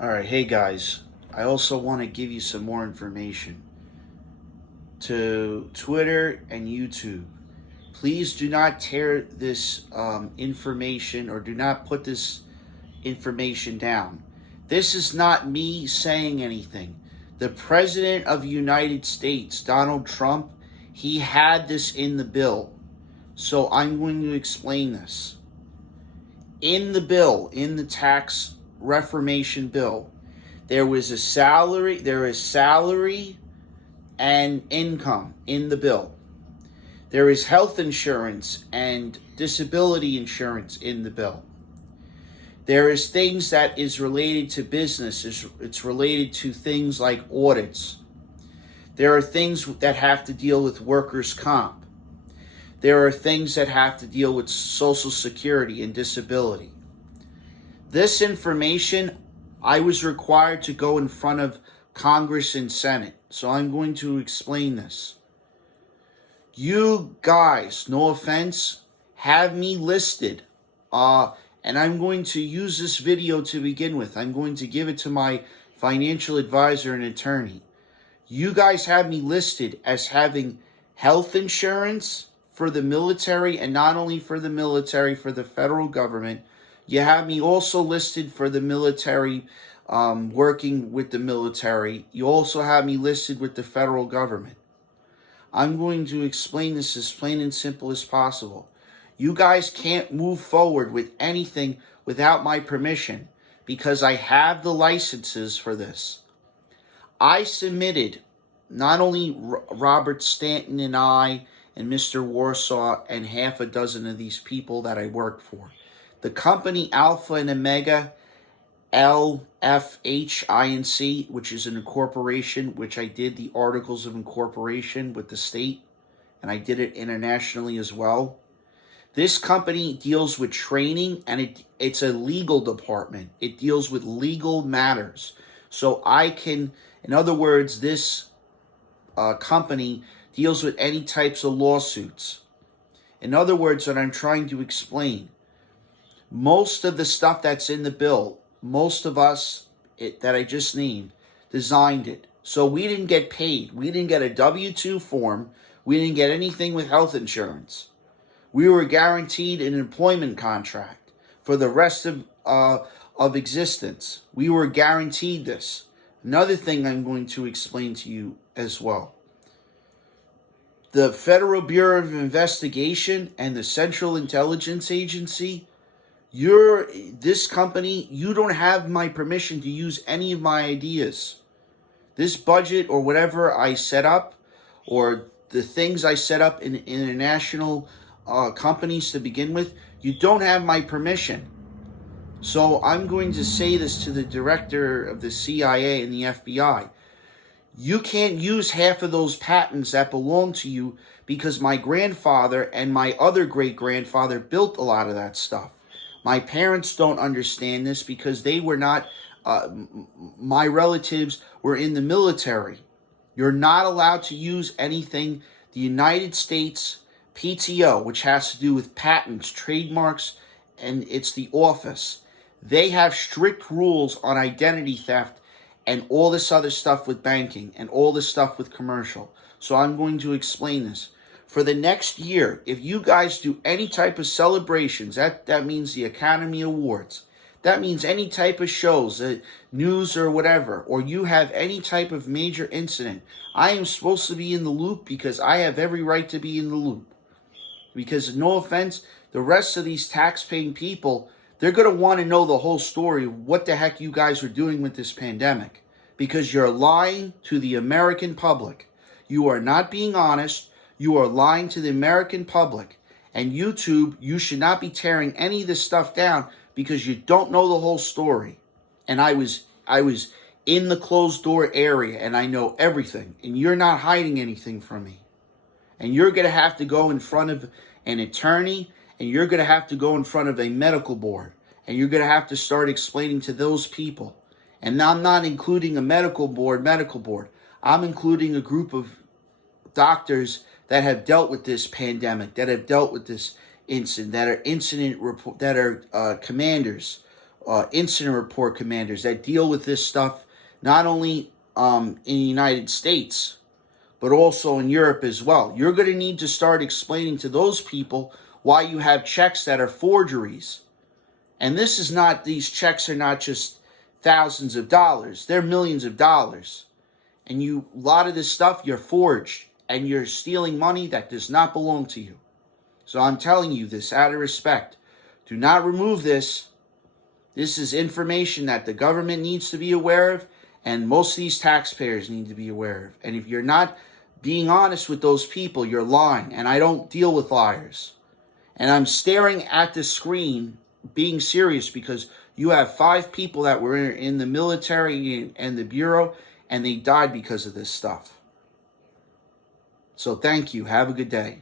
All right, hey guys. I also want to give you some more information to Twitter and YouTube. Please do not tear this information or do not put this information down. This is not me saying anything. The President of the United States, Donald Trump, he had this in the bill. So I'm going to explain this. In the bill, in the tax reformation bill, there is salary and income in the bill. There is health insurance and disability insurance in the bill. There is things that is related to business. It's related to things like audits. There are things that have to deal with workers' comp. There are things that have to deal with Social Security and disability. This information, I was required to go in front of Congress and Senate. So I'm going to explain this. You guys, no offense, have me listed. And I'm going to use this video to begin with. I'm going to give it to my financial advisor and attorney. You guys have me listed as having health insurance for the military, and not only for the military, for the federal government. You have me also listed for the military, working with the military. You also have me listed with the federal government. I'm going to explain this as plain and simple as possible. You guys can't move forward with anything without my permission because I have the licenses for this. I submitted, not only Robert Stanton and I and Mr. Warsaw and half a dozen of these people that I work for. The company Alpha and Omega, LFH Inc., which is an incorporation, which I did the articles of incorporation with the state, and I did it internationally as well. This company deals with training, and it's a legal department. It deals with legal matters. So I can, in other words, this company deals with any types of lawsuits. In other words, what I'm trying to explain, most of the stuff that's in the bill, most of us that I just named, designed it. So we didn't get paid. We didn't get a W-2 form. We didn't get anything with health insurance. We were guaranteed an employment contract for the rest of existence. We were guaranteed this. Another thing I'm going to explain to you as well. The Federal Bureau of Investigation and the Central Intelligence Agency, this company, you don't have my permission to use any of my ideas. This budget or whatever I set up, or the things I set up in international companies to begin with, you don't have my permission. So I'm going to say this to the director of the CIA and the FBI. You can't use half of those patents that belong to you because my grandfather and my other great-grandfather built a lot of that stuff. My parents don't understand this because they were not, my relatives were in the military. You're not allowed to use anything the United States PTO, which has to do with patents, trademarks, and it's the office. They have strict rules on identity theft and all this other stuff with banking and all this stuff with commercial. So I'm going to explain this. For the next year, if you guys do any type of celebrations, that means the Academy Awards, that means any type of shows, news or whatever, or you have any type of major incident, I am supposed to be in the loop because I have every right to be in the loop. Because, no offense, the rest of these tax-paying people, they're going to want to know the whole story of what the heck you guys are doing with this pandemic. Because you're lying to the American public. You are not being honest. You are lying to the American public. And YouTube, you should not be tearing any of this stuff down because you don't know the whole story. And I was in the closed door area and I know everything. And you're not hiding anything from me. And you're going to have to go in front of an attorney, and you're going to have to go in front of a medical board, and you're going to have to start explaining to those people. And I'm not including a medical board. I'm including a group of doctors that have dealt with this pandemic, that have dealt with this incident, that are commanders incident report commanders that deal with this stuff, not only in the United States, but also in Europe as well. You're going to need to start explaining to those people why you have checks that are forgeries. And this is not, these checks are not just thousands of dollars, they're millions of dollars. And a lot of this stuff, you're forged, and you're stealing money that does not belong to you. So I'm telling you this out of respect. Do not remove this. This is information that the government needs to be aware of, and most of these taxpayers need to be aware of. And if you're not being honest with those people, you're lying. And I don't deal with liars. And I'm staring at the screen, being serious, because you have 5 people that were in the military and the Bureau, and they died because of this stuff. So thank you. Have a good day.